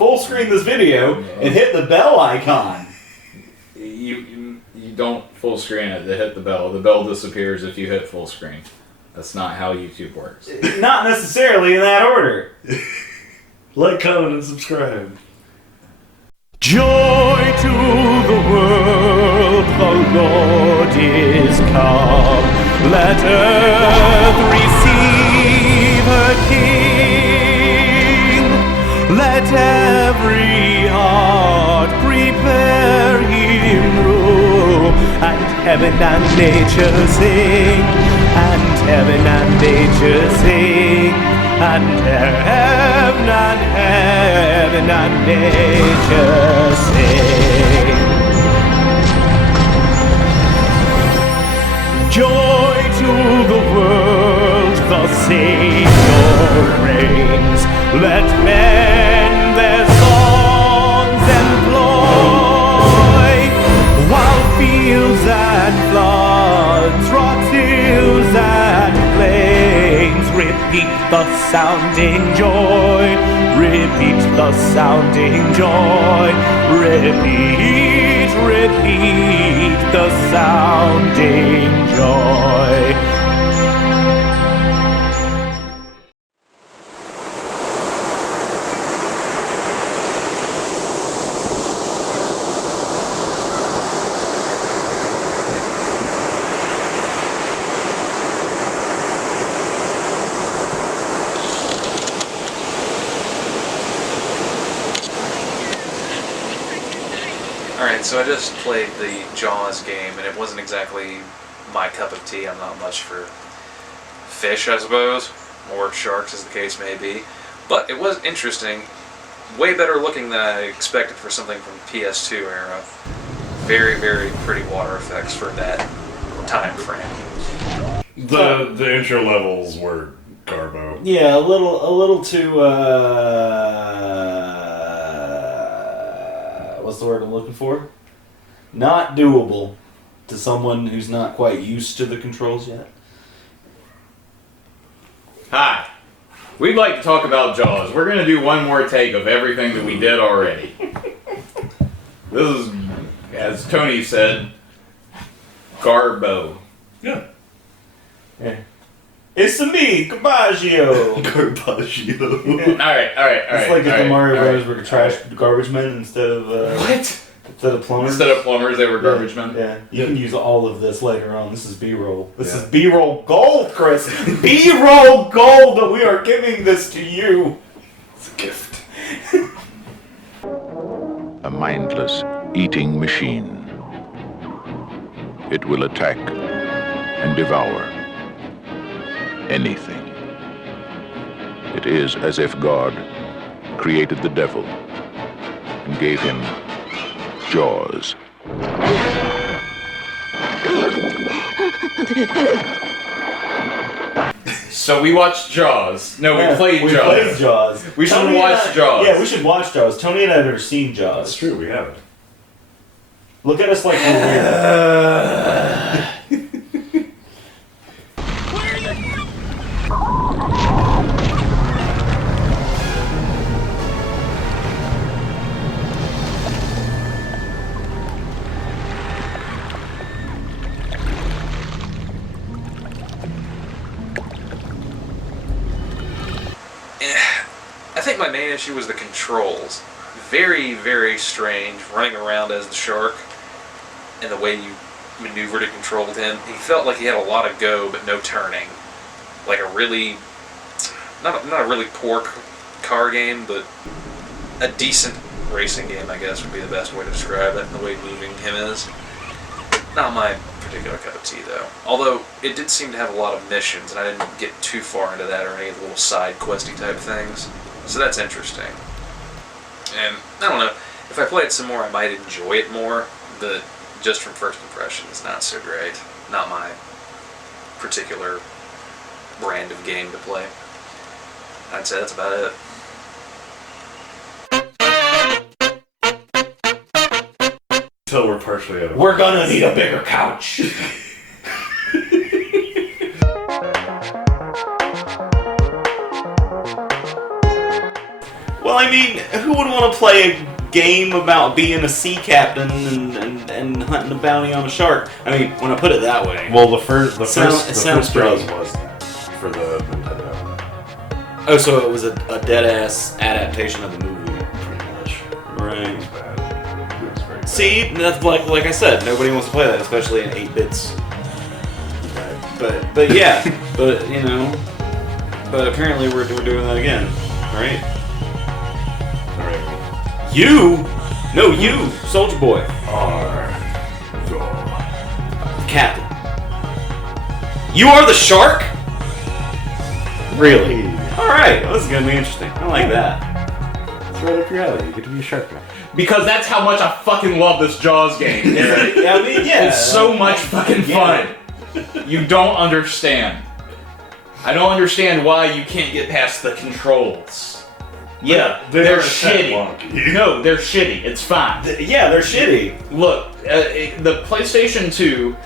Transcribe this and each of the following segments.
full screen this video and hit the bell icon. You don't full screen it to hit the bell. The bell disappears if you hit full screen. That's not how YouTube works. Not necessarily in that order. Like, comment, and subscribe. Joy to the world, the Lord is come. Let earth receive her King. Let every heart prepare him room. And heaven and nature sing. And heaven and nature sing. And heaven and nature sing. Joy to the world, the Savior reigns. Let men their songs employ, while fields and floods, rocks, hills and plains repeat the sounding joy. Repeat the sounding joy. Repeat the sounding joy. Alright, so I just played the Jaws game, and it wasn't exactly my cup of tea. I'm not much for fish, I suppose, or sharks as the case may be. But it was interesting. Way better looking than I expected for something from PS2 era. Very, very pretty water effects for that time frame. The intro levels were garbo. Yeah, a little too, what's the word I'm looking for? Not doable to someone who's not quite used to the controls yet. Hi. We'd like to talk about Jaws. We're going to do one more take of everything that we did already. This is, as Tony said, garbo. Yeah. Yeah. It's me, Garbaggio. Garbaggio. Alright. It's like if the Mario Brothers were trash garbage men instead of What? Instead of plumbers. Instead of plumbers, they were garbage men? Yeah. You can use all of this later on. This is B-roll. This is B-roll gold, Chris. B-roll gold that we are giving this to you. It's a gift. A mindless eating machine. It will attack and devour anything. It is as if God created the devil and gave him jaws. So we watched Jaws. No, we played Jaws. We played Jaws. We should watch Jaws. Yeah, we should watch Jaws. Tony and I have never seen Jaws. That's true, we haven't. Look at us like we're weird. I think my main issue was the controls. Very, very strange running around as the shark and the way you maneuvered and controlled him. He felt like he had a lot of go but no turning. Like a really, not a really poor car game, but a decent racing game, I guess would be the best way to describe it, and the way moving him is. Not my particular cup of tea, though. Although, it did seem to have a lot of missions, and I didn't get too far into that or any of the little side questy type things. So that's interesting. And, I don't know, if I play it some more, I might enjoy it more, but just from first impressions, not so great. Not my particular brand of game to play. I'd say that's about it. Until we're partially out of We're gonna need a bigger couch. Well, I mean, who would want to play a game about being a sea captain and hunting a bounty on a shark? I mean, when I put it that way. Well, the first sounds Jaws pretty- was that for the Nintendo. Oh, so it was a dead-ass adaptation of the movie. Pretty much. It Right. was bad. It was very bad. See, that's like I said, nobody wants to play that, especially in 8 bits. But yeah, but you know, but apparently we're doing that again, right? Alright. You, Soldier Boy, Captain. You are the shark. Really? All right, well, this is gonna be interesting. I like that. It's right up your alley. You get to be a shark man. Because that's how much I fucking love this Jaws game. Yeah, I mean, yeah, It's so much fucking fun. You don't understand. I don't understand why you can't get past the controls. Yeah, they're shitty. Wonky. No, they're shitty. It's fine. Yeah, they're shitty. Look, the PlayStation 2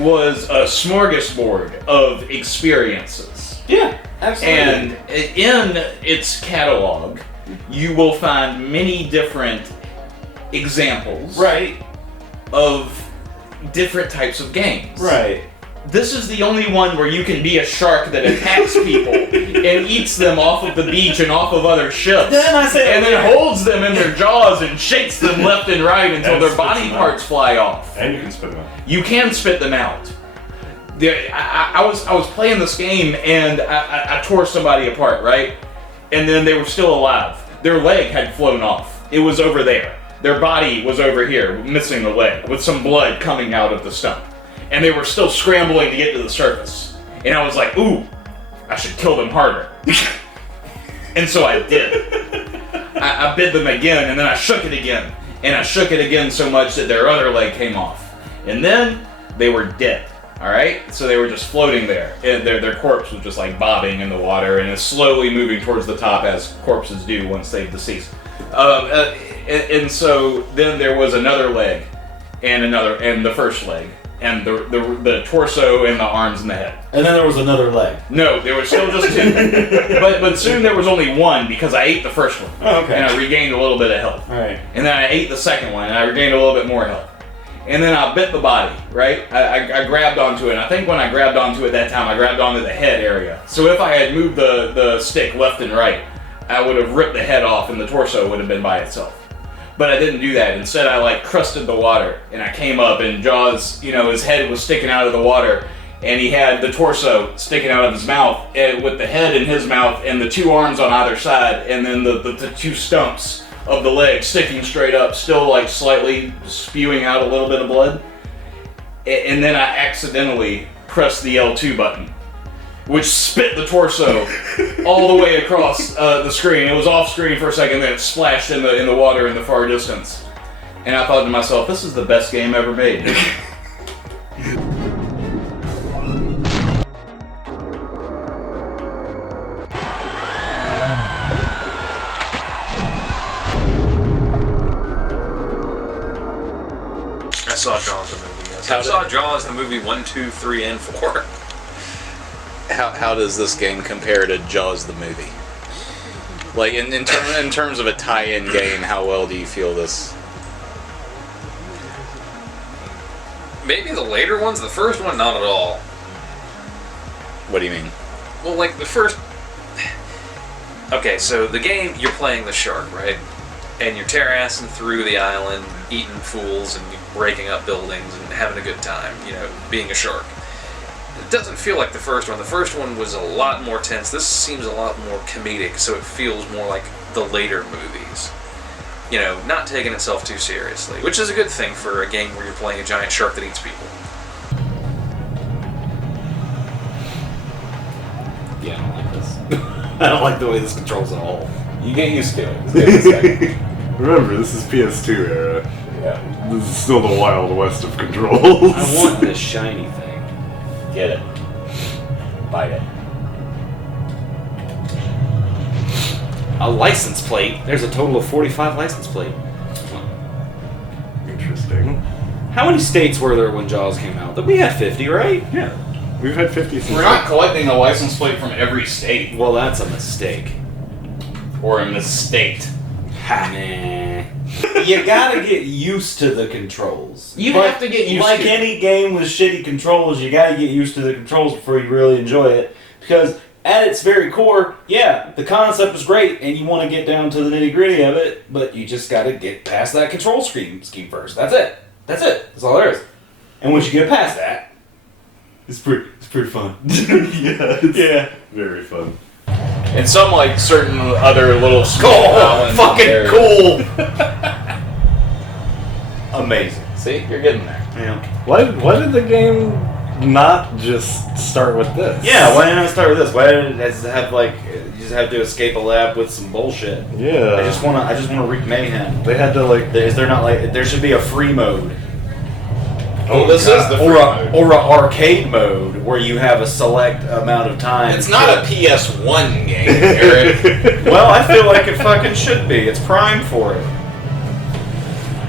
was a smorgasbord of experiences. Yeah, absolutely. And in its catalog, you will find many different examples right, of different types of games. right. This is the only one where you can be a shark that attacks people and eats them off of the beach and off of other ships. Then I say, And then holds them in their jaws and shakes them left and right until And their spits body them out. parts fly off. And you can spit them out. You can spit them out. I was playing this game and I tore somebody apart, right? And then they were still alive. Their leg had flown off. It was over there. Their body was over here, missing the leg, with some blood coming out of the stump. And they were still scrambling to get to the surface. And I was like, ooh, I should kill them harder. And so I did. I bit them again, and then I shook it again. And I shook it again so much that their other leg came off. And then they were dead. Alright? So they were just floating there. And their corpse was just like bobbing in the water and is slowly moving towards the top as corpses do once they've deceased. And so then there was another leg, and the first leg, and the torso and the arms and the head. And then there was another leg. No, there was still just 2. but soon there was only 1 because I ate the first one. Oh, okay. And I regained a little bit of health. All right. And then I ate the second one and I regained a little bit more health. And then I bit the body, right? I grabbed onto it. And I think when I grabbed onto it that time, I grabbed onto the head area. So if I had moved the stick left and right, I would have ripped the head off and the torso would have been by itself. But I didn't do that. Instead, I like crusted the water, and I came up, and Jaws, his head was sticking out of the water, and he had the torso sticking out of his mouth, and with the head in his mouth, and the 2 arms on either side, and then the 2 stumps of the leg sticking straight up, still like slightly spewing out a little bit of blood. And then I accidentally pressed the L2 button, which spit the torso all the way across the screen. It was off screen for a second, then it splashed in the water in the far distance. And I thought to myself, this is the best game ever made. I saw Jaws the movie. Yes. I saw Jaws the movie 1, 2, 3, and 4. How does this game compare to Jaws the movie? Like, in terms of a tie-in game, how well do you feel this? Maybe the later ones. The first one, not at all. What do you mean? Well, like the first... Okay, so the game, you're playing the shark, right? And you're terrassing through the island, eating fools, and breaking up buildings, and having a good time, being a shark. It doesn't feel like the first one. The first one was a lot more tense. This seems a lot more comedic, so it feels more like the later movies. Not taking itself too seriously, which is a good thing for a game where you're playing a giant shark that eats people. Yeah, I don't like this. I don't like the way this controls at all. You get used to it. Give it a second. Remember, this is PS2 era. Yeah. This is still the Wild West of controls. I want this shiny thing. Get it. Bite it. A license plate. There's a total of 45 license plate. Interesting. How many states were there when Jaws came out? We had 50, right? Yeah. We've had 50 since. We're not collecting a license plate from every state. Well, that's a mistake. Or a mistake. Nah. You gotta get used to the controls. You But have to get used like to it. any game with shitty controls, you gotta get used to the controls before you really enjoy it. Because at its very core, yeah, the concept is great and you want to get down to the nitty gritty of it, but you just gotta get past that control scheme first. That's it. That's all there is. And once you get past that, it's pretty fun. Yeah. Very fun. And some like certain other little small Oh, islands fucking there. cool! Amazing. See, you're getting there. Yeah. Why did the game not just start with this? Yeah, why didn't I start with this? Why did it have like you just have to escape a lab with some bullshit? Yeah. I just wanna wreak mayhem. They had to like. Is there not like there should be a free mode Oh, this is the free mode. or a arcade mode where you have a select amount of time. It's not a PS1 game, Eric. Well, I feel like it fucking should be. It's prime for it.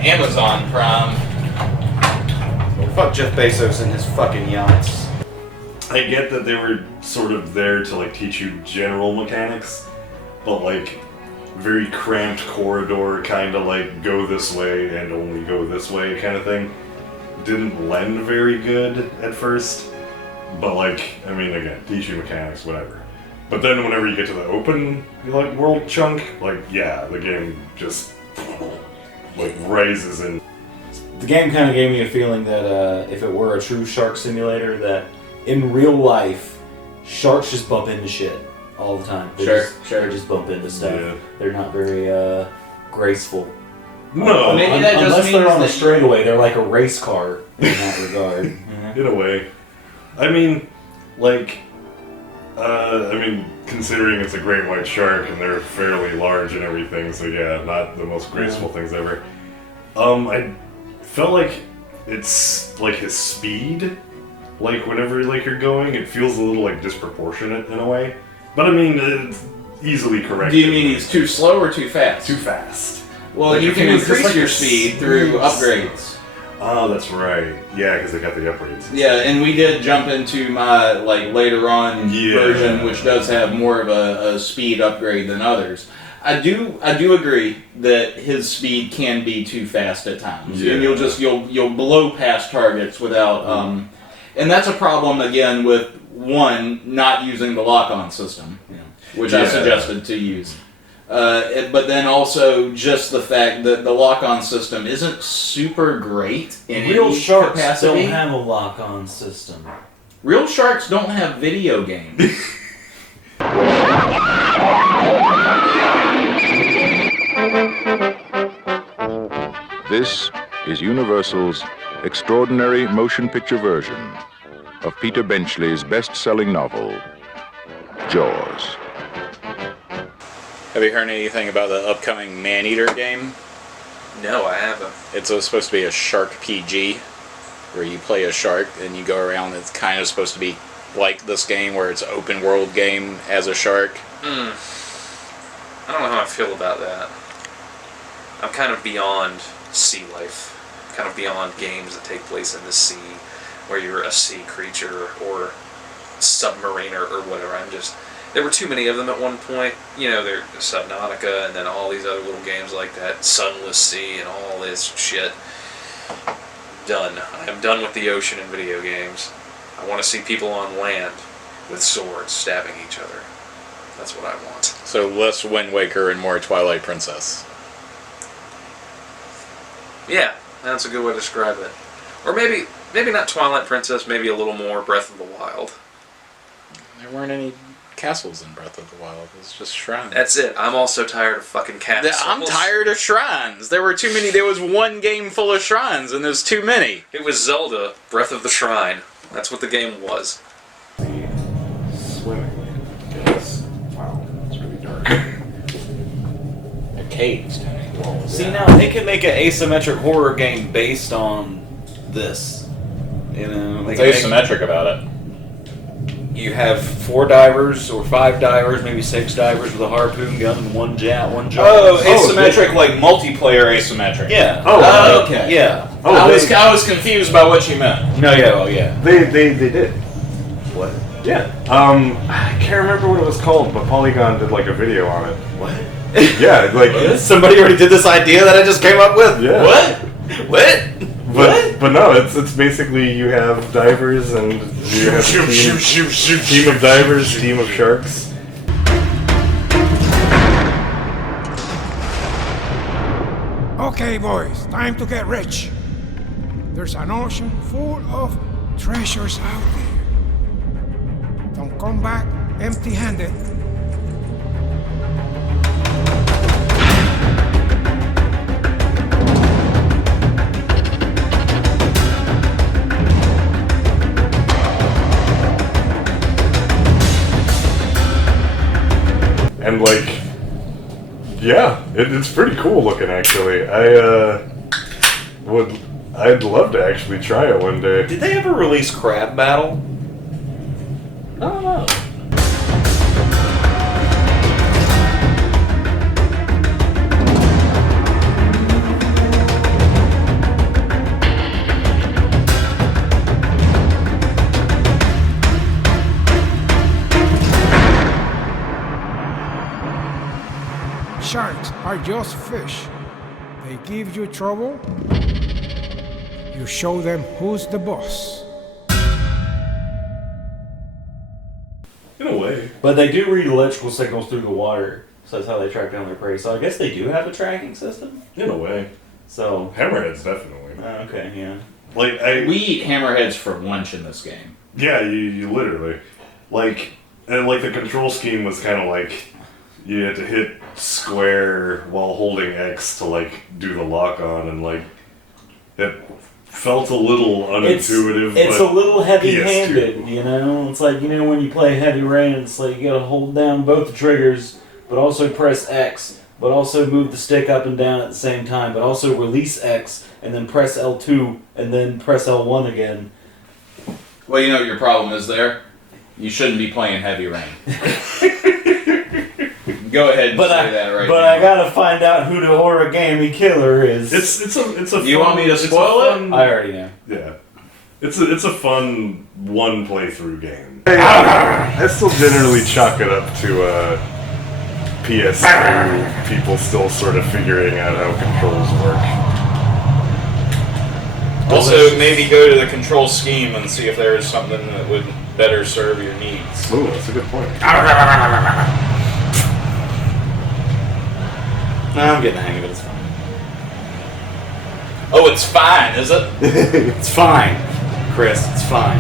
Amazon Prime. Fuck Jeff Bezos and his fucking yachts. I get that they were sort of there to like teach you general mechanics, but like very cramped corridor kind of like go this way and only go this way kind of thing didn't lend very good at first. But like, I mean, again, teach you mechanics, whatever. But then whenever you get to the open like world chunk, like yeah, the game just like rises in. The game kind of gave me a feeling that if it were a true shark simulator, that in real life, sharks just bump into shit all the time. They just bump into stuff. Yeah. They're not very graceful. No, Maybe that just Unless means they're on a that- straightaway, they're like a race car in that regard. in a way. I mean, like, considering it's a great white shark and they're fairly large and everything, so yeah, not the most graceful things ever. I felt like it's like his speed, like whenever like you're going, it feels a little like disproportionate in a way. But I mean, it's easily corrected. Do you mean he's too slow or too fast? too fast? Well, Like, you if can he was just increase like your a speed through smooth- upgrades. Oh, that's right. Yeah, because they got the upgrades. Yeah, and we did jump into my like later on Yeah. version, which does have more of a speed upgrade than others. I do agree that his speed can be too fast at times, Yeah. and you'll blow past targets without. And that's a problem again with one not using the lock-on system, which I Yeah. suggested to use. But then also just the fact that the lock-on system isn't super great in Real any sharks capacity. don't have a lock-on system. Real sharks don't have video games. This is Universal's extraordinary motion picture version of Peter Benchley's best-selling novel, Jaws. Have you heard anything about the upcoming Maneater game? No, I haven't. It's supposed to be a shark PG, where you play a shark and you go around. It's kind of supposed to be like this game, where it's an open world game as a shark. I don't know how I feel about that. I'm kind of beyond sea life. Kind of beyond games that take place in the sea, where you're a sea creature or submariner or whatever. There were too many of them at one point. You know, there's Subnautica and then all these other little games like that, Sunless Sea and all this shit. Done. I am done with the ocean in video games. I want to see people on land with swords stabbing each other. That's what I want. So less Wind Waker and more Twilight Princess. Yeah, that's a good way to describe it. Or maybe not Twilight Princess, maybe a little more Breath of the Wild. There weren't any castles in Breath of the Wild. It was just shrines. That's it. I'm also tired of fucking castles. I'm tired of shrines. There were too many. There was one game full of shrines, and there's too many. It was Zelda, Breath of the Shrine. That's what the game was. Swimming. Yes. Wow, it's really dark. They're caves, Tony. See, now they could make an asymmetric horror game based on this. You know, What's asymmetric about it? You have 4 divers or 5 divers, maybe 6 divers with a harpoon gun and one jaw. Oh, asymmetric, like multiplayer asymmetric. Yeah. Oh, okay. Yeah. Oh, I was confused by what you meant. No, yeah, oh, yeah. They did. What? Yeah. I can't remember what it was called, but Polygon did like a video on it. What? Yeah, like Somebody already did this idea that I just came up with. Yeah. What? But no, it's basically you have divers and you have a team of divers, team of sharks. Okay, boys, time to get rich. There's an ocean full of treasures out there. Don't come back empty-handed. And like, yeah, it's pretty cool looking actually. I'd love to actually try it one day. Did they ever release Crab Battle? I don't know. Sharks are just fish. They give you trouble. You show them who's the boss. In a way. But they do read electrical signals through the water, so that's how they track down their prey. So I guess they do have a tracking system. In a way. So Hammerheads definitely. okay, yeah. Like We eat hammerheads for lunch in this game. yeah, you literally like, and like the control scheme was kind of like you had to hit square while holding X to like do the lock on, and like it felt a little unintuitive. It's but a little heavy-handed, PS2. you know. It's like, you know, when you play Heavy Rain, it's like you gotta hold down both the triggers, but also press X, but also move the stick up and down at the same time, but also release X and then press L2 and then press L1 again. Well, you know what your problem is there? You shouldn't be playing Heavy Rain. Go ahead and say that right But now. I gotta find out who the origami killer is. It's a. You want me to it's a spoil it? fun- I already know. Yeah. It's a fun one playthrough game. I still generally chalk it up to PS2 people still sort of figuring out how controls work. Also, maybe go to the control scheme and see if there is something that would better serve your needs. Ooh, that's a good point. No, I'm getting the hang of it. It's fine. Oh, it's fine, is it? It's fine, Chris. It's fine.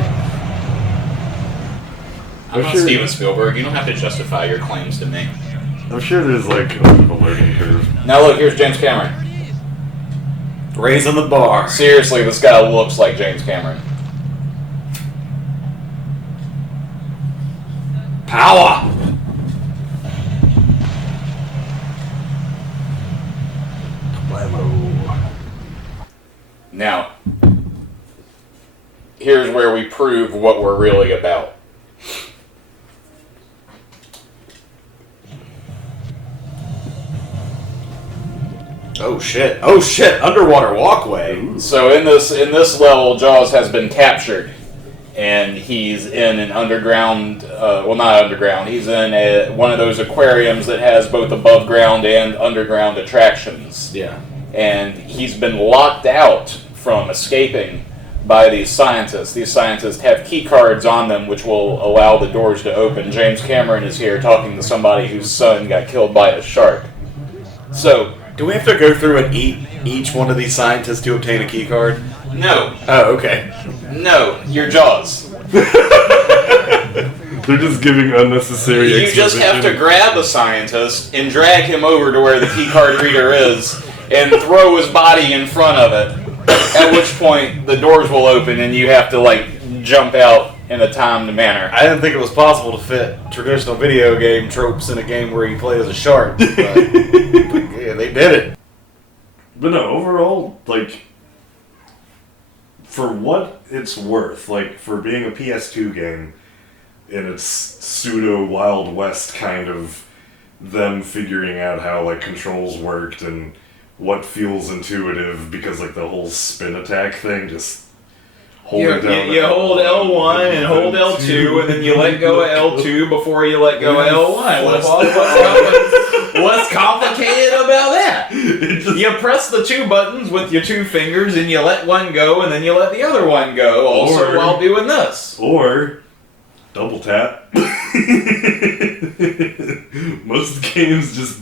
I'm not sure- Steven Spielberg. You don't have to justify your claims to me. I'm sure there's like a bit of a learning curve. Now look, here's James Cameron. Raising the bar. Seriously, this guy looks like James Cameron. Power. Now, here's where we prove what we're really about. Oh shit! Oh shit! Underwater walkway. So in this level, Jaws has been captured, and he's in an underground. Well, not underground. He's in one of those aquariums that has both above ground and underground attractions. Yeah. And he's been locked out from escaping by these scientists. These scientists have key cards on them which will allow the doors to open. James Cameron is here talking to somebody whose son got killed by a shark. So, Do we have to go through and eat each one of these scientists to obtain a key card? no, Oh, okay. no, you're Jaws. They're just giving unnecessary You just have to exposition. grab a scientist and drag him over to where the key card reader is and throw his body in front of it. At which point the doors will open and you have to like jump out in a timed manner. I didn't think it was possible to fit traditional video game tropes in a game where you play as a shark. But yeah, they did it. But no, overall, like, for what it's worth, like, for being a PS2 game, in its pseudo Wild West kind of them figuring out how, like, controls worked and what feels intuitive, because, like, the whole spin attack thing, just holding down... You hold L1 and hold L2, and then you let go of L2 before you let go of L1. What's What's complicated about that? It just- You press the two buttons with your two fingers, and you let one go, and then you let the other one go. Also, Or- while doing this. Or double tap. Most games just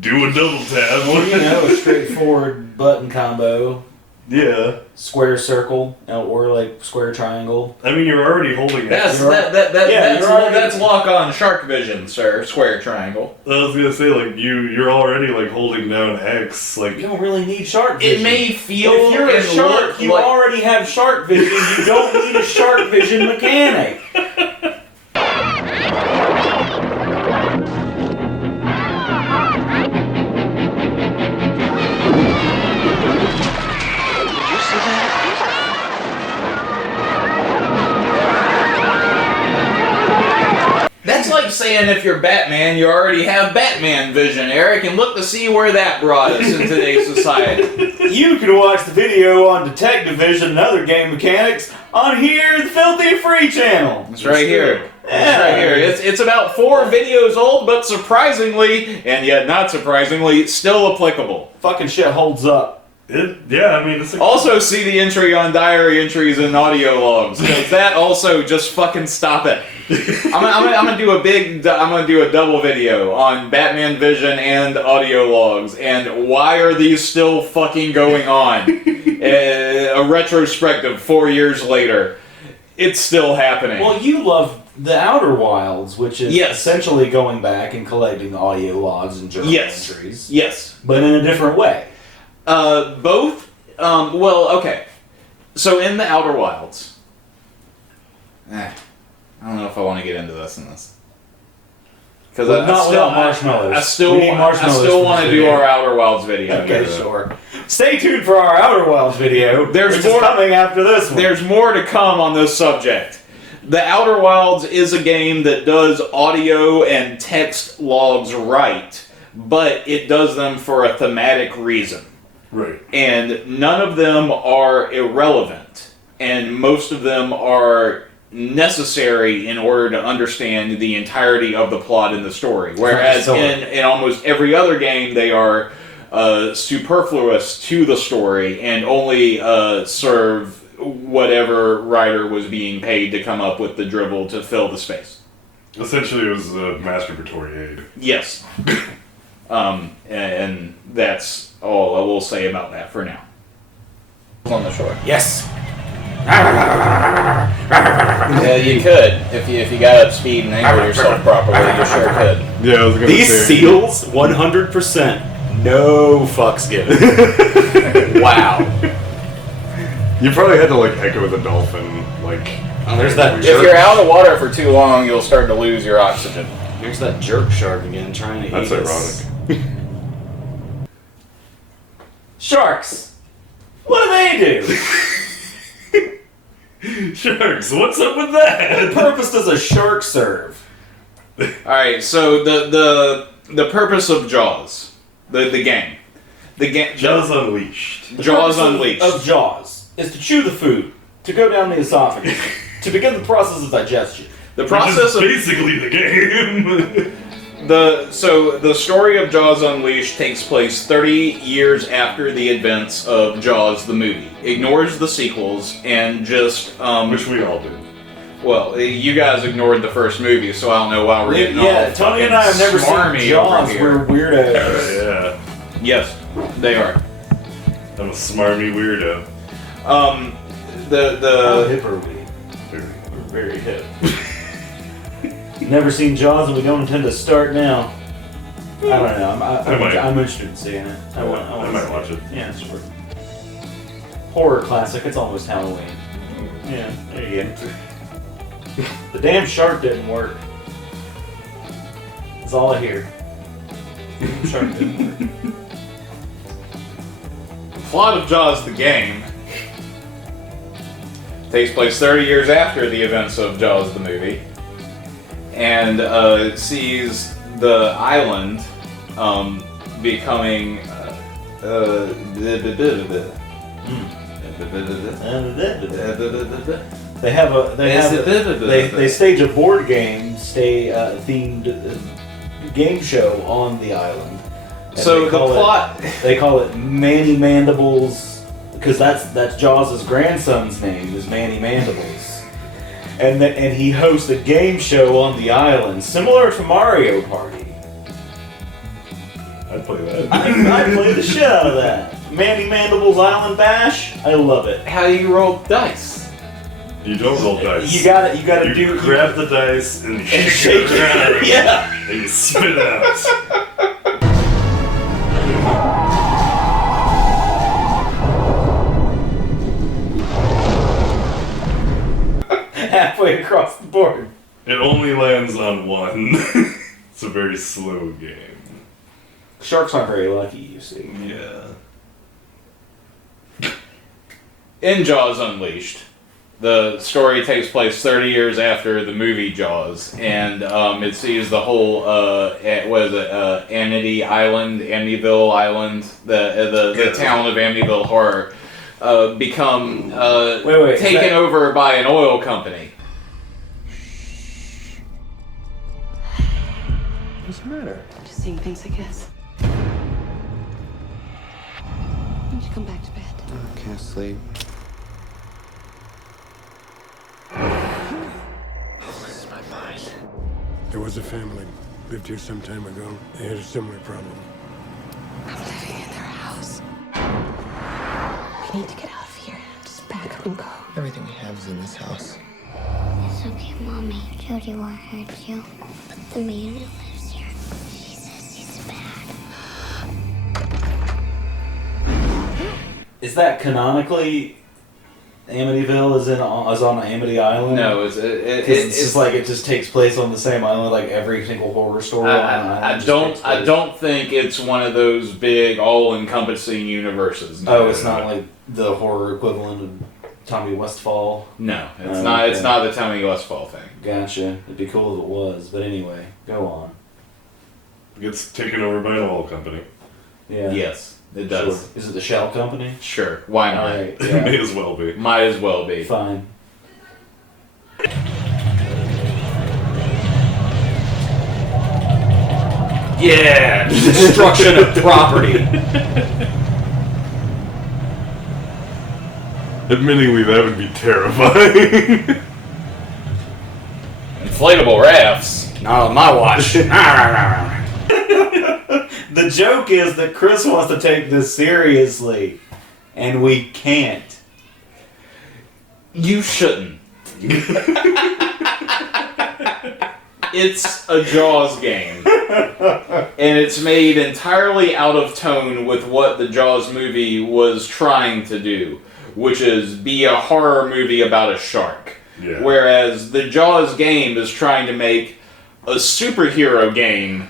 do a double tap. Well, you know, a straightforward button combo, Yeah. square circle, or like square triangle. I mean, you're already holding That's X. that's lock on shark vision, sir. Square triangle. I was gonna say, like, you're already like holding down X. Like, You don't really need shark It vision. may feel If you're a and shark, look you like already have shark vision. You don't need a shark vision mechanic. that's like saying if you're Batman, you already have Batman vision, Eric, and look to see where that brought us in today's society. You can watch the video on Detective Vision and other game mechanics on here, the Filthy Free channel. It's right here. It's Yeah. right here. It's about 4 videos old, but surprisingly, and yet not surprisingly, still applicable. Fucking shit holds up. yeah, I mean, it's like, Also, see the entry on diary entries and audio logs, because that also just fucking stop it. I'm gonna do a double video on Batman Vision and audio logs, and why are these still fucking going on? A retrospective 4 years later, it's still happening. Well, you love the Outer Wilds, which is Yes. essentially going back and collecting audio logs and journal Yes. entries, Yes. but in a different way. Both. Well, okay. So in the Outer Wilds, I don't know if I want to get into this because Well, not without marshmallows. I still We need marshmallows for want to this do video. our Outer Wilds video. Okay, sure. Stay tuned for our Outer Wilds video. There's which more- is coming after this one. There's more to come on this subject. The Outer Wilds is a game that does audio and text logs right, but it does them for a thematic reason. right. And none of them are irrelevant, and most of them are necessary in order to understand the entirety of the plot in the story. Whereas in almost every other game, they are superfluous to the story and only serve whatever writer was being paid to come up with the dribble to fill the space. Essentially, it was a masturbatory aid. Yes. And that's all I will say about that for now. On the shore. Yes. Yeah, you could if you got up speed and angled yourself properly. You sure could. Yeah, I was gonna These say. seals, 100%, no fucks given. Wow. You probably had to like echo the dolphin, like. Oh, there's that If jerk. you're out of the water for too long, you'll start to lose your oxygen. There's that jerk shark again trying to That's eat us. ironic. Sharks. What do they do? Sharks, what's up with What that? purpose does a shark serve? All right. So the purpose of Jaws, the game, Jaws Unleashed. Jaws Purpose of- Unleashed. Of Jaws is to chew the food, to go down the esophagus, to begin the process of digestion. The Which process is of basically the game. the story of Jaws Unleashed takes place 30 years after the events of Jaws the movie. Ignores the sequels and just Which we all did. well, you guys ignored the first movie, so I don't know why we're getting all Yeah, Tony and I have never smarmy seen Jaws. over We're here. weirdos. Yeah. Yes, they are. I'm a smarmy weirdo. How The hip are we? We're very hip. Never seen Jaws, and we don't intend to start now. I don't know. I'm interested in seeing it. I might watch it. Yeah, sure. Horror classic. It's almost Halloween. Yeah, there you go. The damn shark didn't work. That's all I hear. The shark didn't work. plot of Jaws the game takes place 30 years after the events of Jaws the movie, and sees the island becoming They stage a board game, themed game show on the island. And So they the call plot. They call it Manny Mandibles, because that's Jaws' grandson's name is Manny Mandibles, and he hosts a game show on the island similar to Mario Party. I'd play that. I play the shit out of that. Manny Mandibles Island Bash. I love it. How do you roll dice? You don't roll dice. You gotta You grab the dice and you shake shake it around. it. Yeah. And you spit it out. Halfway across the board. It only lands on one. It's a very slow game. Sharks aren't very lucky, you see. Yeah. In Jaws Unleashed, the story takes place 30 years after the movie Jaws, and it sees the whole Amnity Island, Amityville Island, the town of Amityville Horror, become Wait, taken over by an oil company. What's the matter? Just seeing things, I guess. Why don't you come back to bed? I can't sleep. This is my mind. There was a family lived here some time ago. They had a similar problem. I'm living in their house. We need to get out of here. Just pack up and go. Everything we have is in this house. It's okay, Mommy. Jody won't hurt you. But the man who lives here, she says he's bad. Is that canonically Amityville is on Amity Island? No, it's just like it just takes place on the same island, like every single horror story. I don't think it's one of those big all-encompassing universes. Oh, it's not like the horror equivalent of Tommy Westfall. No, it's Oh, not. okay. It's not the Tommy Westfall thing. Gotcha. It'd be cool if it was, but anyway, go on. Gets taken over by an oil company. Yeah. Yes, it does. Sure. Is it the Shell Company? Sure. Why not? All right. May Yeah. as well be. Might as well be. Fine. Yeah, destruction of property. Admittingly, that would be terrifying. Inflatable rafts. Not on my watch. The joke is that Chris wants to take this seriously, and we can't. You shouldn't. It's a Jaws game. And it's made entirely out of tone with what the Jaws movie was trying to do, which is be a horror movie about a shark. Yeah. Whereas the Jaws game is trying to make a superhero game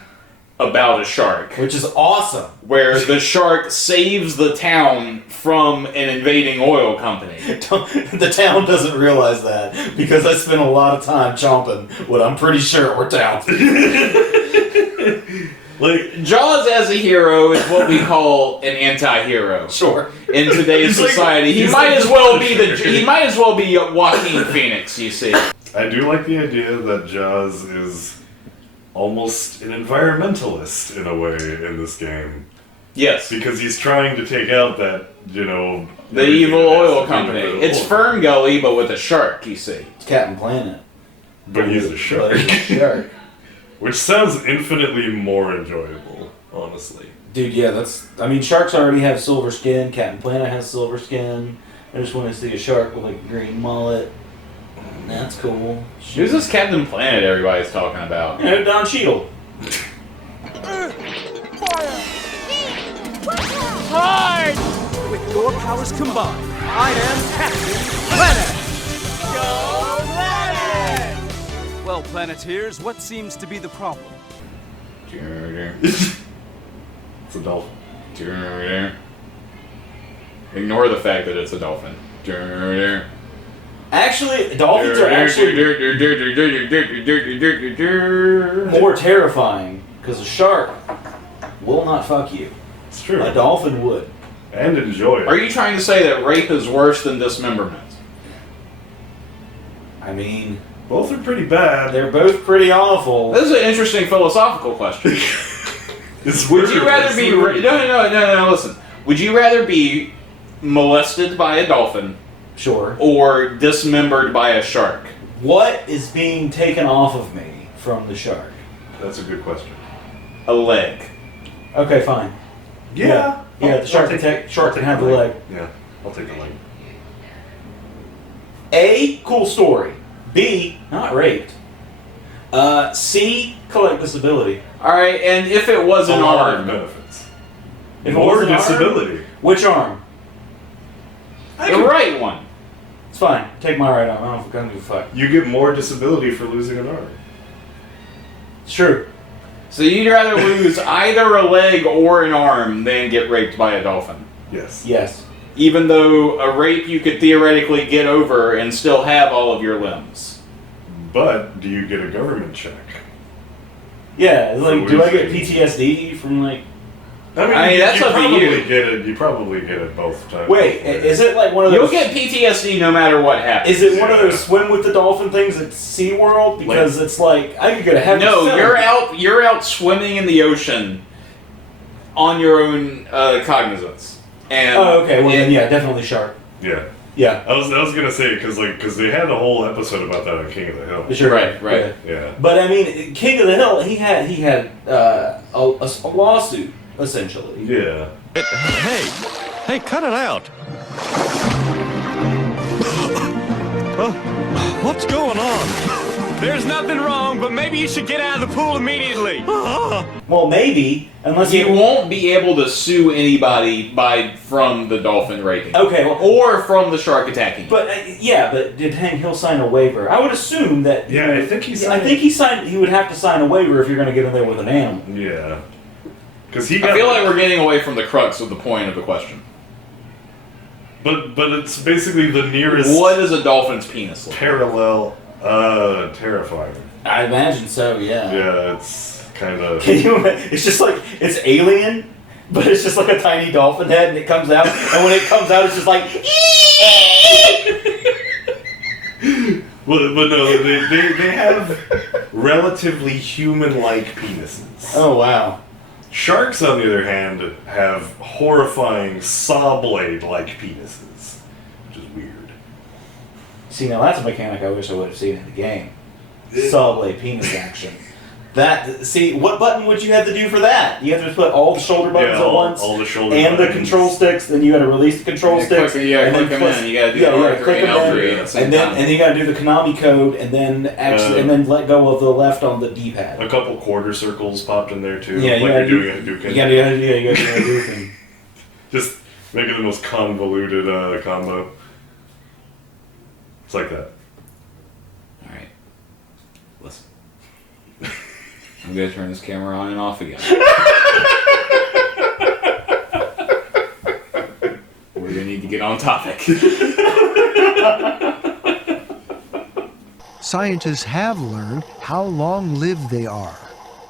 about a shark. Which is awesome. Where the shark saves the town from an invading oil company. The town doesn't realize that because I spent a lot of time chomping what I'm pretty sure were towns. Like, Jaws as a hero is what we call an anti-hero. Sure. In today's He's like- society, he he's might like as the well be Punisher. he might as well be Joaquin Phoenix. You see, I do like the idea that Jaws is almost an environmentalist in a way in this game. yes, Because he's trying to take out that, the evil oil company. It's Fern Gully, but with a shark. You see, It's Captain Planet. But he's a But shark. he's a shark. Which sounds infinitely more enjoyable, honestly. Dude, yeah, sharks already have silver skin. Captain Planet has silver skin. I just want to see a shark with like a green mullet. That's cool. who's this Captain Planet everybody's talking about? You know, Don Cheadle. With your powers combined, I am Captain Planet! Go Planet! Well, Planeteers, what seems to be the problem? It's a dolphin. Ignore the fact that it's a dolphin. Actually, dolphins are actually more terrifying because a shark will not fuck you. It's true. A dolphin would. And enjoy it. Are you trying to say that rape is worse than dismemberment? I mean, Both are pretty bad. They're both pretty awful. This is an interesting philosophical question. Would you rather be... No, listen. Would you rather be molested by a dolphin Sure. or dismembered by a shark? What is being taken off of me from the shark? That's a good question. A leg. Okay, fine. Yeah. Yeah, the shark can have the leg. Yeah, I'll take the leg. A, cool story. B, not raped. C, collect disability. Alright, and if it was an arm? Benefits. If it More was an disability. Arm, which arm? The right one. It's fine. Take my right arm. I don't give a fuck. You get more disability for losing an arm. It's true. So you'd rather lose either a leg or an arm than get raped by a dolphin? Yes. Yes. Even though a rape you could theoretically get over and still have all of your limbs. But do you get a government check? Yeah, like, So do I we get say- PTSD from, like... I mean, that's up to you. You probably get it both times. Wait, is it like one of those... You'll get PTSD no matter what happens. Is it one of those swim with the dolphin things at SeaWorld? Because it's like, I could get a heavy No, cell. you're out swimming in the ocean on your own cognizance. And Oh, okay. Well, then, yeah, definitely shark. Yeah. Yeah. I was gonna say because they had a whole episode about that on King of the Hill. Sure. Right. Yeah. But I mean, King of the Hill, he had a lawsuit essentially. Yeah. Hey, cut it out. What's going on? There's nothing wrong, but maybe you should get out of the pool immediately. Well, maybe, unless you won't be able to sue anybody from the dolphin raping. Okay, well, or from the shark attacking you. But but did Hank Hill sign a waiver? I would assume that. Yeah, I think he signed. I think he signed. He would have to sign a waiver if you're going to get in there with an animal. Yeah. Because I feel like we're getting away from the crux of the point of the question. But it's basically the nearest. What is a dolphin's penis look? Parallel. Terrifying. I imagine so. Yeah. Yeah, it's kind of. Can you? It's just like it's Alien, but it's just like a tiny dolphin head, and it comes out, and when it comes out, it's just like. But no, they have relatively human-like penises. Oh wow. Sharks, on the other hand, have horrifying saw blade-like penises, which is weird. See, now that's a mechanic I wish I would have seen in the game. Saw blade penis action. What button would you have to do for that? You have to put all the shoulder buttons at once, all the shoulder and buttons. the control sticks. Then you got to release the control sticks. You gotta and click then them in. You gotta do the R3 click and them L3 in, at the same and then time. and then you got to do the Konami code, and then and then let go of the left on the D-pad. A couple quarter circles popped in there too. Yeah, like you're doing a Hadouken. You got to do a Hadouken. Just make it the most convoluted combo. It's like that. Alright. Listen. I'm gonna turn this camera on and off again. We're gonna need to get on topic. Scientists have learned how long-lived they are.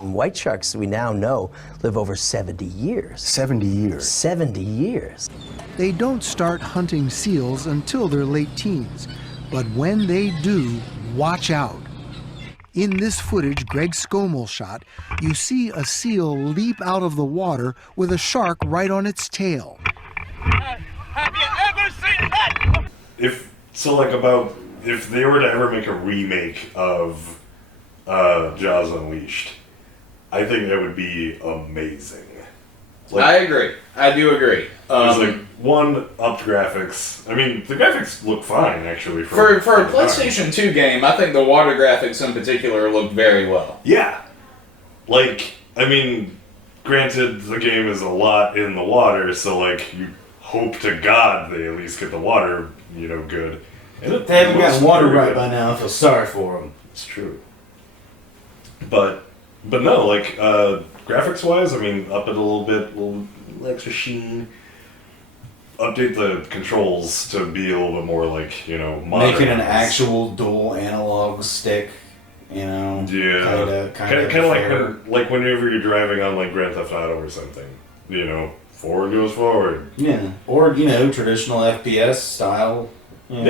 White sharks, we now know, live over 70 years. 70 years. 70 years. They don't start hunting seals until their late teens, but when they do, watch out. In this footage Greg Skomel shot, you see a seal leap out of the water with a shark right on its tail. Have you ever seen that? If they were to ever make a remake of Jaws Unleashed, I think that would be amazing. I agree. I do agree. There's upped graphics. I mean, the graphics look fine actually. For a PlayStation 2 game, I think the water graphics in particular look very well. Yeah. I mean, granted, the game is a lot in the water, so you hope to God they at least get the water, good. And If they haven't gotten water right by now, I feel sorry for them. It's true. But no, graphics wise, I mean, up it a little bit, a little extra sheen. Update the controls to be a little bit more modern. Making an actual dual analog stick, Yeah. kind of like whenever you're driving on Grand Theft Auto or something. Forward goes forward. Yeah, or traditional FPS style. We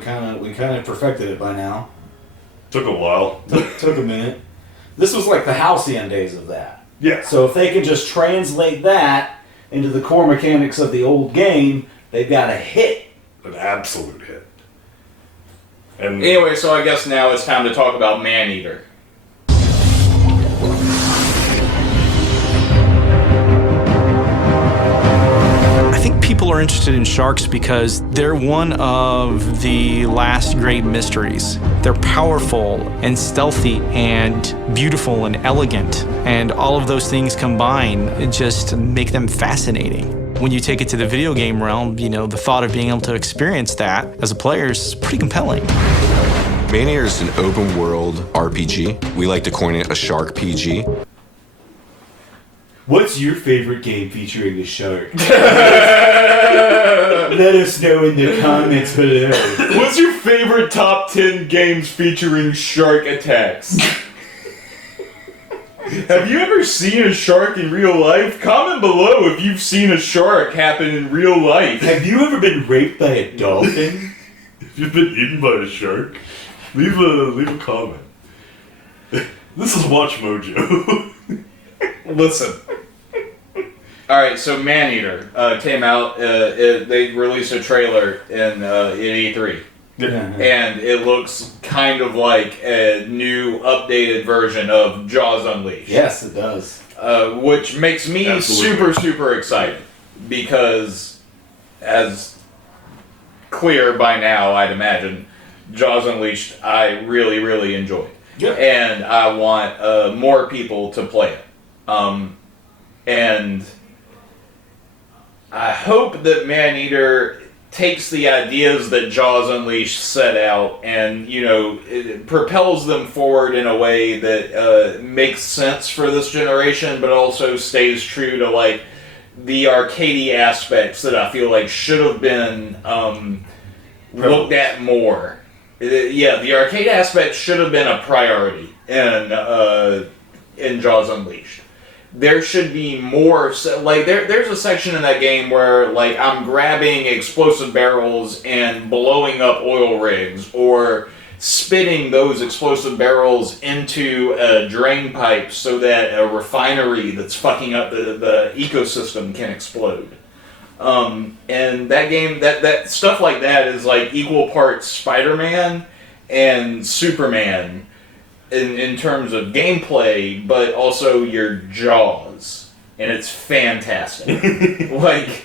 kind of perfected it by now. Took a while. Took a minute. This was like the halcyon days of that. Yeah. So if they can just translate that into the core mechanics of the old game, they've got a hit. An absolute hit. And Anyway, so I guess now it's time to talk about Maneater. I think people are interested in sharks because they're one of the last great mysteries. They're powerful and stealthy and beautiful and elegant, and all of those things combined just make them fascinating. When you take it to the video game realm, you know, the thought of being able to experience that as a player is pretty compelling. Maneater is an open world RPG. We like to coin it a shark PG. What's your favorite game featuring a shark? Let us know in the comments below. What's your favorite top 10 games featuring shark attacks? Have you ever seen a shark in real life? Comment below if you've seen a shark happen in real life. Have you ever been raped by a dolphin? if you've been eaten by a shark, leave a comment. This is Watch Mojo. Listen. Alright, so Maneater came out, they released a trailer in E3. And it looks kind of like a new, updated version of Jaws Unleashed. Yes, it does. Which makes me Absolutely. super excited. Because, as clear by now, I'd imagine, Jaws Unleashed I really enjoyed. Yep. And I want more people to play it. And I hope that Maneater takes the ideas that Jaws Unleashed set out and, you know, it propels them forward in a way that makes sense for this generation, but also stays true to, like, the arcadey aspects that I feel like should have been looked at more. Yeah, the arcade aspect should have been a priority in Jaws Unleashed. There should be more, like, there's a section in that game where, like, I'm grabbing explosive barrels and blowing up oil rigs, or spitting those explosive barrels into a drain pipe so that a refinery that's fucking up the ecosystem can explode. And that game, that stuff like that is, like, equal parts Spider-Man and Superman, in terms of gameplay, but also your Jaws, and it's fantastic. Like,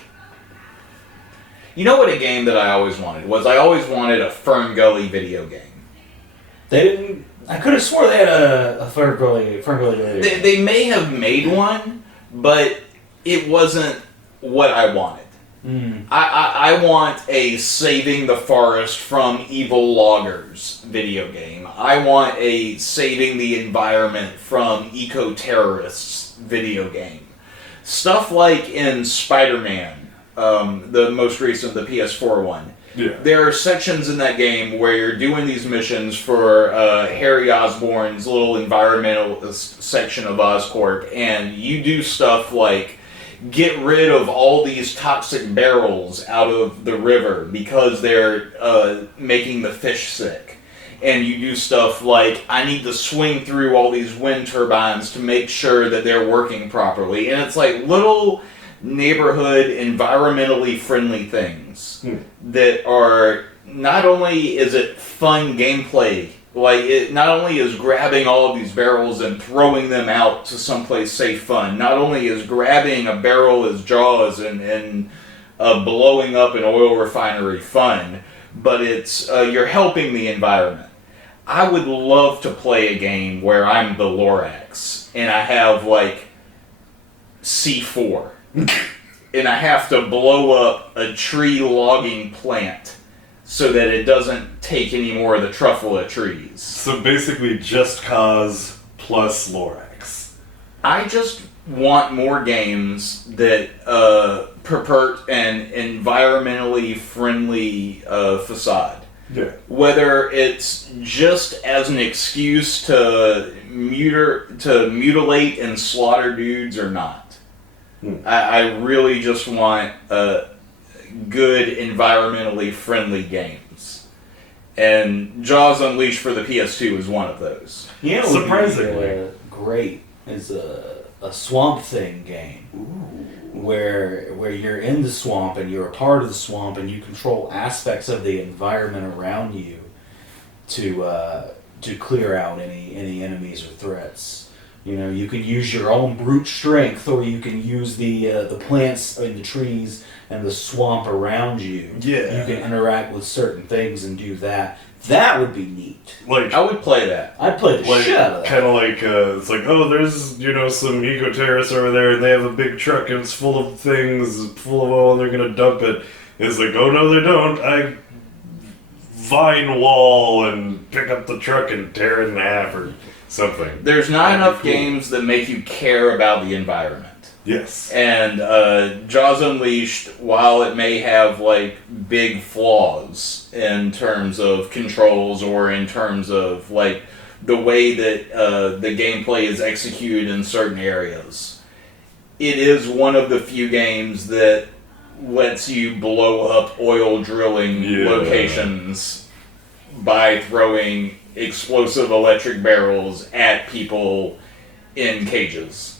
you know what a game that I always wanted was? I always wanted a Fern Gully video game. They didn't. I could have swore they had a Fern Gully video game. They may have made one, but it wasn't what I wanted. I want a saving the forest from evil loggers video game. I want a saving the environment from eco-terrorists video game. Stuff like in Spider-Man, the most recent, the PS4 one. Yeah. There are sections in that game where you're doing these missions for Harry Osborn's little environmental section of Oscorp, and you do stuff like get rid of all these toxic barrels out of the river because they're making the fish sick. And you do stuff like, I need to swing through all these wind turbines to make sure that they're working properly. And it's like little neighborhood, environmentally friendly things that are, not only is it fun gameplay, like, it not only is grabbing all of these barrels and throwing them out to someplace safe fun, not only is grabbing a barrel as Jaws and blowing up an oil refinery fun, but it's you're helping the environment. I would love to play a game where I'm the Lorax and I have, like, C4 and I have to blow up a tree logging plant so that it doesn't take any more of the truffle of trees. So basically, Just Cause plus Lorax. I just want more games that purport an environmentally friendly facade. Yeah. Whether it's just as an excuse to mutilate and slaughter dudes or not. I really just want good environmentally friendly games. And Jaws Unleashed for the PS2 is one of those. You know, surprisingly great is a Swamp Thing game. Where you're in the swamp and you're a part of the swamp and you control aspects of the environment around you to clear out any enemies or threats. You know, you can use your own brute strength, or you can use the plants in the trees and the swamp around you. Yeah. You can interact with certain things and do that. That would be neat. Like, I would play that. I'd play the shit out of that. Kind of like, it's like, oh, there's, you know, some eco terrorists over there, and they have a big truck, and it's full of things, full of oil, and they're gonna dump it. And it's like, oh, no, they don't. I vine wall and pick up the truck and tear it in half, or something. There's not That'd be enough cool. games that make you care about the environment. Yes. And Jaws Unleashed, while it may have like big flaws in terms of controls or in terms of like the way that the gameplay is executed in certain areas, it is one of the few games that lets you blow up oil drilling locations by throwing explosive electric barrels at people in cages.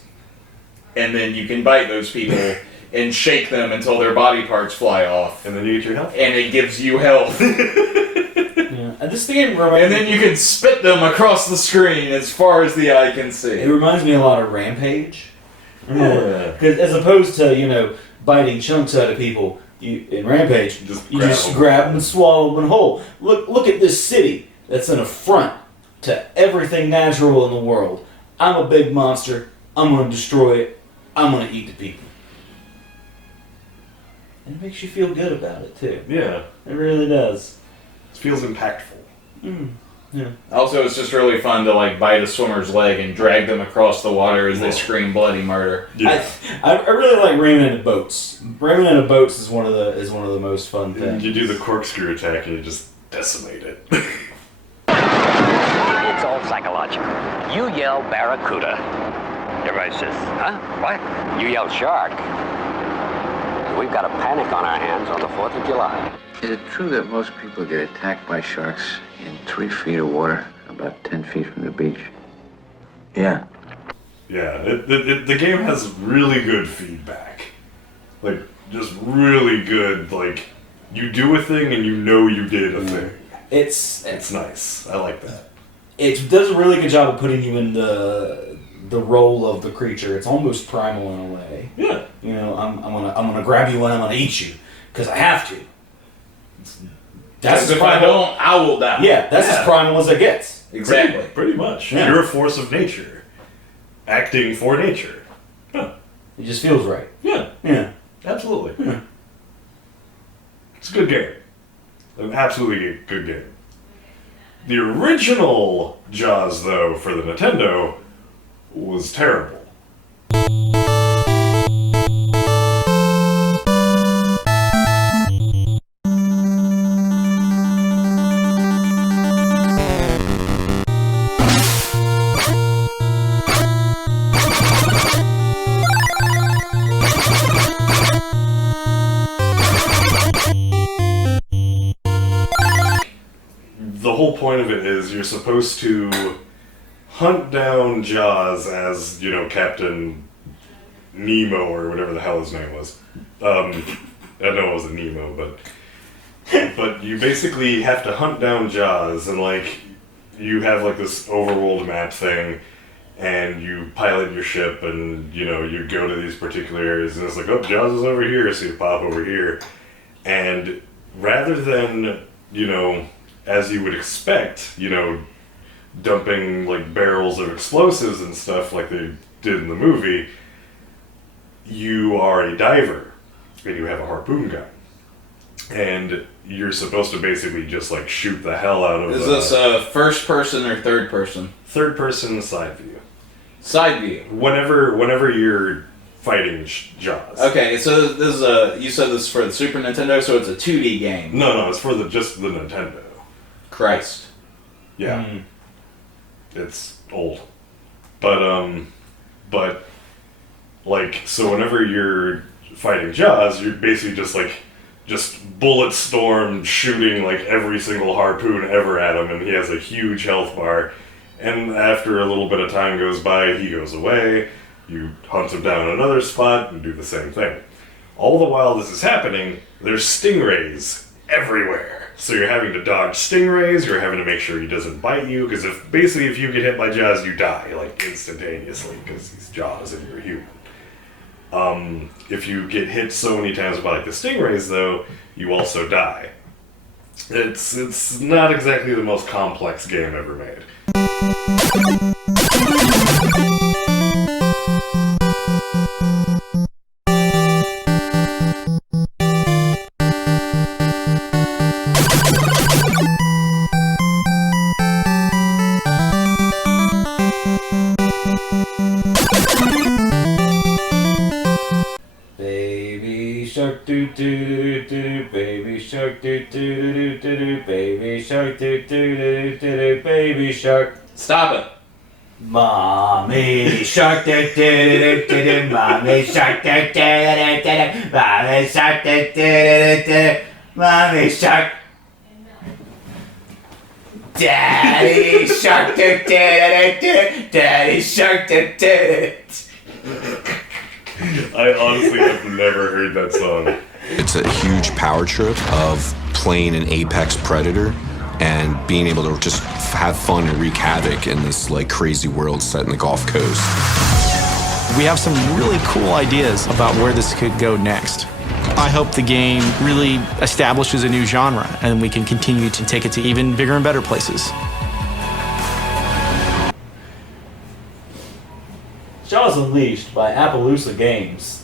And then you can bite those people and shake them until their body parts fly off. And then you get your health. And it gives you health. And this game and then you can spit them across the screen as far as the eye can see. It reminds me a lot of Rampage. Yeah. Because as opposed to, you know, biting chunks out of people, in Rampage, you just grab them and swallow them whole. Look at this city that's an affront to everything natural in the world. I'm a big monster. I'm going to destroy it. I'm going to eat the people. And it makes you feel good about it, too. Yeah. It really does. It feels impactful. Yeah. Also, it's just really fun to like bite a swimmer's leg and drag them across the water as they scream bloody murder. Yeah. I really like ramming into boats. Ramming into boats is one of the most fun things. You do the corkscrew attack and you just decimate it. It's all psychological. You yell barracuda. Everybody says, huh? What? You yell shark. We've got a panic on our hands on the 4th of July. Is it true that most people get attacked by sharks in 3 feet of water, about 10 feet from the beach? Yeah. Yeah, the game has really good feedback. Like, just really good, like, you do a thing and you know you did a thing. It's nice. I like that. It does a really good job of putting you in the role of the creature. It's almost primal in a way. Yeah. You know, I'm gonna grab you and I'm gonna eat you because I have to. That's if I don't, I will die. Yeah, that's as primal as it gets. Exactly. Pretty much. Yeah. You're a force of nature. Acting for nature. Huh. It just feels right. Yeah. Yeah. Absolutely. Yeah. It's a good game. An absolutely good game. The original Jaws, though, for the Nintendo, was terrible. The whole point of it is you're supposed to hunt down Jaws as, you know, Captain Nemo or whatever the hell his name was. I know it wasn't Nemo, but you basically have to hunt down Jaws, and like you have like this overworld map thing, and you pilot your ship, and you know you go to these particular areas, and it's like, oh, Jaws is over here, so you pop over here, and rather than, you know, as you would expect, you know, dumping like barrels of explosives and stuff like they did in the movie, you are a diver and you have a harpoon gun, and you're supposed to basically just like shoot the hell out of. Is this first person or third person? Third person side view. Side view. Whenever you're fighting Jaws. Okay, so this is you said this is for the Super Nintendo, so it's a 2D game. No, it's for just the Nintendo. Christ. Yeah. It's old. But like, so whenever you're fighting Jaws, you're basically just like just bullet storm shooting like every single harpoon ever at him, and he has a huge health bar. And after a little bit of time goes by, he goes away. You hunt him down in another spot and do the same thing. All the while this is happening, there's stingrays everywhere. So you're having to dodge stingrays, you're having to make sure he doesn't bite you, because if you get hit by Jaws, you die, like, instantaneously, because he's Jaws and you're human. If you get hit so many times by, like, the stingrays, though, you also die. It's not exactly the most complex game ever made. Baby shark doo doo doo doo, baby shark doo doo doo doo doo, baby shark doo doo doo doo, baby shark. Stop it. Mommy shark doo doo doo doo doo, mommy shark doo doo doo doo, mommy shark doo doo doo doo, mommy shark. Daddy shark doo doo doo doo, daddy shark doo doo doo. I honestly have never heard that song. It's a huge power trip of playing an apex predator and being able to just have fun and wreak havoc in this like crazy world set in the Gulf Coast. We have some really cool ideas about where this could go next. I hope the game really establishes a new genre and we can continue to take it to even bigger and better places. Jaws Unleashed by Appaloosa Games.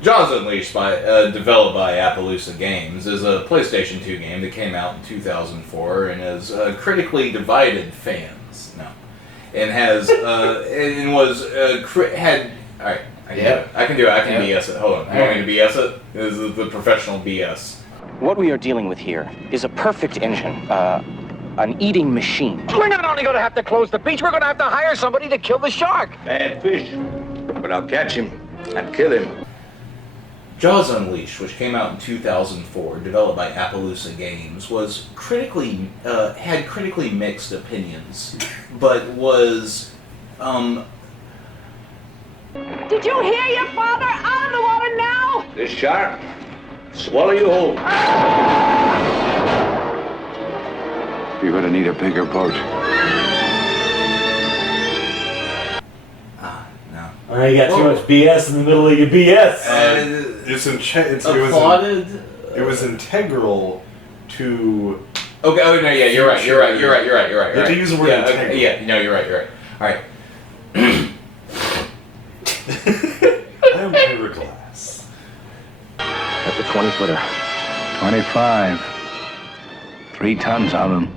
Jaws Unleashed, developed by Appaloosa Games, is a PlayStation 2 game that came out in 2004 and has critically divided fans. No, and has and was had. All right, I can do it. I can BS it. Hold on, you want me to BS it? This is the professional BS. What we are dealing with here is a perfect engine. An eating machine. We're not only going to have to close the beach, we're going to have to hire somebody to kill the shark. Bad fish. But I'll catch him and kill him. Jaws Unleashed, which came out in 2004, developed by Appaloosa Games, was had critically mixed opinions, but was Did you hear your father? Out of the water now! This shark, swallow you whole. You're gonna need a bigger boat. Alright, you got too much BS in the middle of your BS. It was integral to. Okay. Oh no. Yeah. You're right. You're right. You have to use the word integral. Okay, yeah. No. You're right. All right. I'm Pyroglass. That's a 20-footer. 25. 3 tons of them.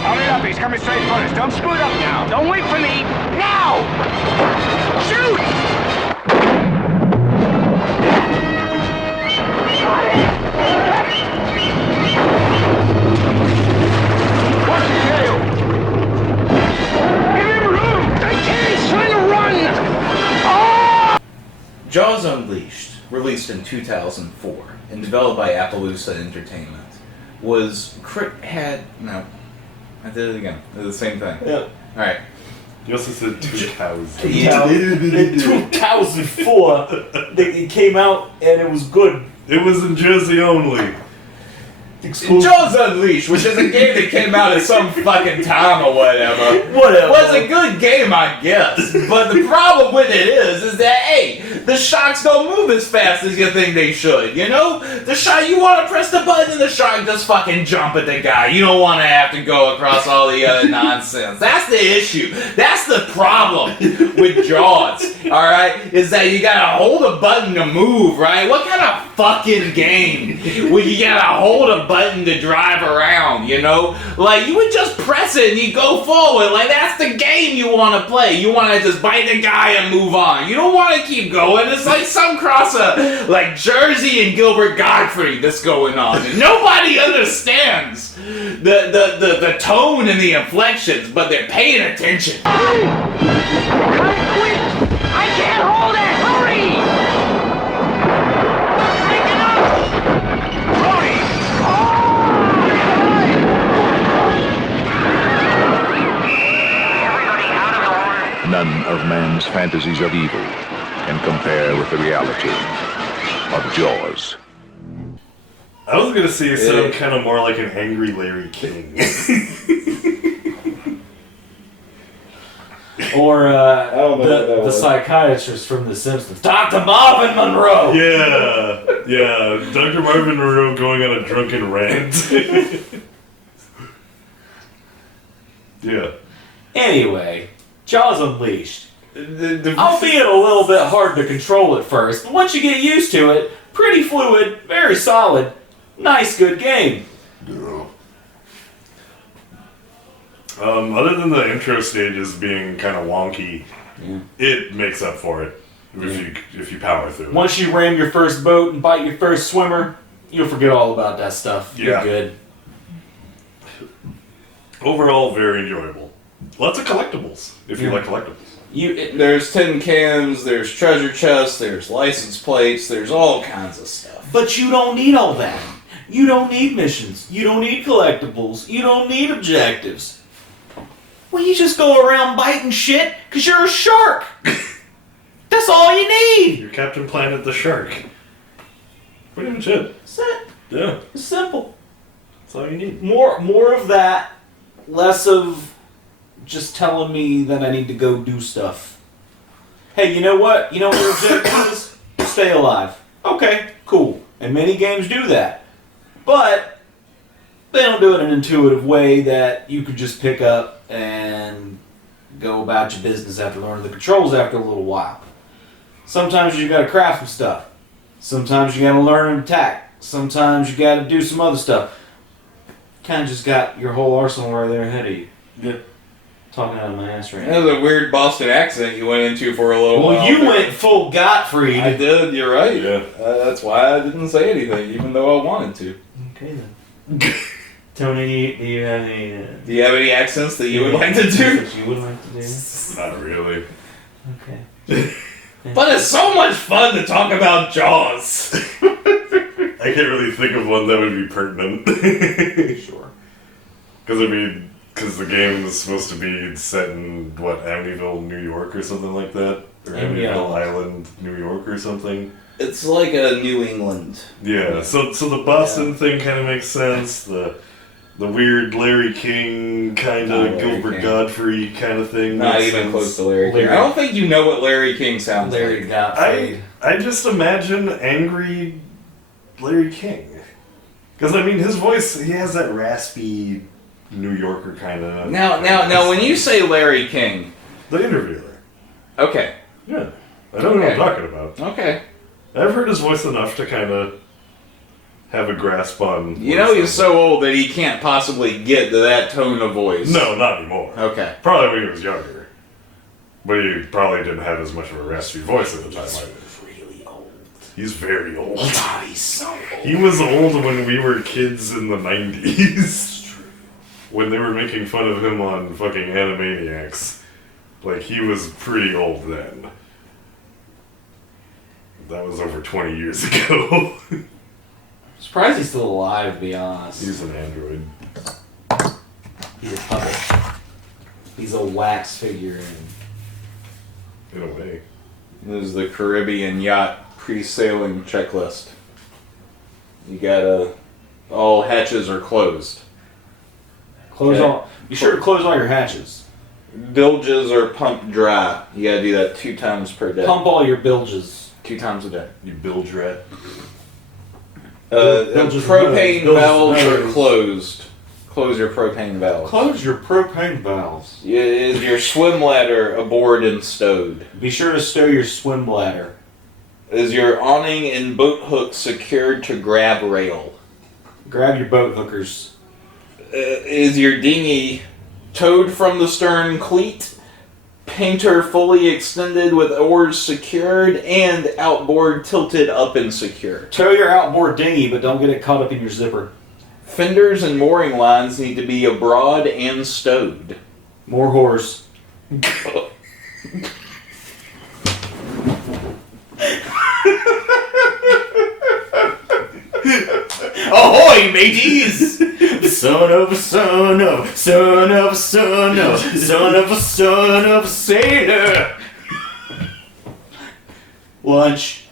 Hurry up, he's coming straight for us. Don't screw it up now. Don't wait for me. Now! Shoot! What's the tail? Give him room! I can't! He's trying to run! Oh! Jaws Unleashed, released in 2004 and developed by Appaloosa Entertainment, I did it again. It was the same thing. Yeah. Alright. You also said 2000. In 2004, it came out and it was good. It was in Jersey only. Jaws Unleashed, which is a game that came out at some fucking time or whatever, Whatever. was a good game, I guess. But the problem with it is that, hey, the sharks don't move as fast as you think they should, you know? The shark, you want to press the button and the shark just fucking jump at the guy. You don't want to have to go across all the other nonsense. That's the issue. That's the problem with Jaws, alright? Is that you gotta hold a button to move, right? What kind of fucking game where you gotta hold a button to drive around, you know? Like, you would just press it and you go forward. Like, that's the game you want to play. You want to just bite the guy and move on. You don't want to keep going. It's like some crosser, like Jersey and Gilbert Godfrey that's going on. And nobody understands the tone and the inflections, but they're paying attention. I can't hold it! Hurry! man's fantasies of evil can compare with the reality of Jaws. I was gonna say it sounded kind of more like an angry Larry King. Or the psychiatrist from The Simpsons, Dr. Marvin Monroe. Yeah, Dr. Marvin Monroe going on a drunken rant. Yeah. Anyway, Jaws Unleashed. Albeit a little bit hard to control at first, but once you get used to it, pretty fluid, very solid, nice, good game. Other than the intro stages being kind of wonky, it makes up for it if you power through it. Once you ram your first boat and bite your first swimmer, you'll forget all about that stuff. You're good. Overall, very enjoyable. Lots of collectibles, if you like collectibles. There's tin cans, there's treasure chests, there's license plates, there's all kinds of stuff. But you don't need all that. You don't need missions. You don't need collectibles. You don't need objectives. Well, you just go around biting shit because you're a shark. That's all you need. You're Captain Planet the Shark. Pretty much it. That's it. Yeah. It's simple. That's all you need. More of that, less of just telling me that I need to go do stuff. Hey, you know what? You know what your objective is? Stay alive. Okay, cool. And many games do that. But they don't do it in an intuitive way that you could just pick up and go about your business after learning the controls after a little while. Sometimes you gotta craft some stuff. Sometimes you gotta learn an attack. Sometimes you gotta do some other stuff. Kinda just got your whole arsenal right there ahead of you. Yeah. Talking out of my ass right That was a weird Boston accent you went into for a little while. Well, you went full Gottfried. I did, you're right. Yeah. That's why I didn't say anything, even though I wanted to. Okay then. Tony, do you have any... Do you have any accents that you would like to do? That you would like to do? Not really. Okay. But it's so much fun to talk about Jaws. I can't really think of one that would be pertinent. Sure. Because the game is supposed to be set in, Amityville, New York or something like that? Or Amityville Island, New York or something? It's like a New England. Yeah, so the Boston thing kind of makes sense. The weird Larry King kind of Gilbert Godfrey kind of thing. Not even close to Larry King. I don't think you know what Larry King sounds like. Godfrey. I just imagine angry Larry King. Because, I mean, his voice, he has that raspy New Yorker kind of... Now, when you say Larry King... The Interviewer. Okay. Yeah. I know what I'm talking about. Okay. I've heard his voice enough to kind of have a grasp on... You know he's so old that he can't possibly get to that tone of voice. No, not anymore. Okay. Probably when he was younger. But he probably didn't have as much of a raspy voice at the time. He's really old. He's very old. God, he's so old. He was old when we were kids in the 90s. That's true. When they were making fun of him on fucking Animaniacs. Like, he was pretty old then. That was over 20 years ago. Surprised he's still alive, to be honest. He's an android. He's a puppet. He's a wax figure. In a way. This is the Caribbean yacht pre-sailing checklist. You gotta... All hatches are closed. Be sure to close all your hatches. Bilges are pumped dry. You gotta do that 2 times per day. Pump all your bilges. 2 times a day. You bilge rat. Propane valves are closed. Close your propane valves. Close your propane valves. Is your swim ladder aboard and stowed? Be sure to stow your swim bladder. Is your awning and boat hook secured to grab rail? Grab your boat hookers. Is your dinghy towed from the stern cleat? Painter fully extended with oars secured and outboard tilted up and secure. Tow your outboard dinghy, but don't get it caught up in your zipper. Fenders and mooring lines need to be abroad and stowed. More whores. Ahoy, mateys! Son of a son of, son of a son of, son of a son of a sailor. Lunch.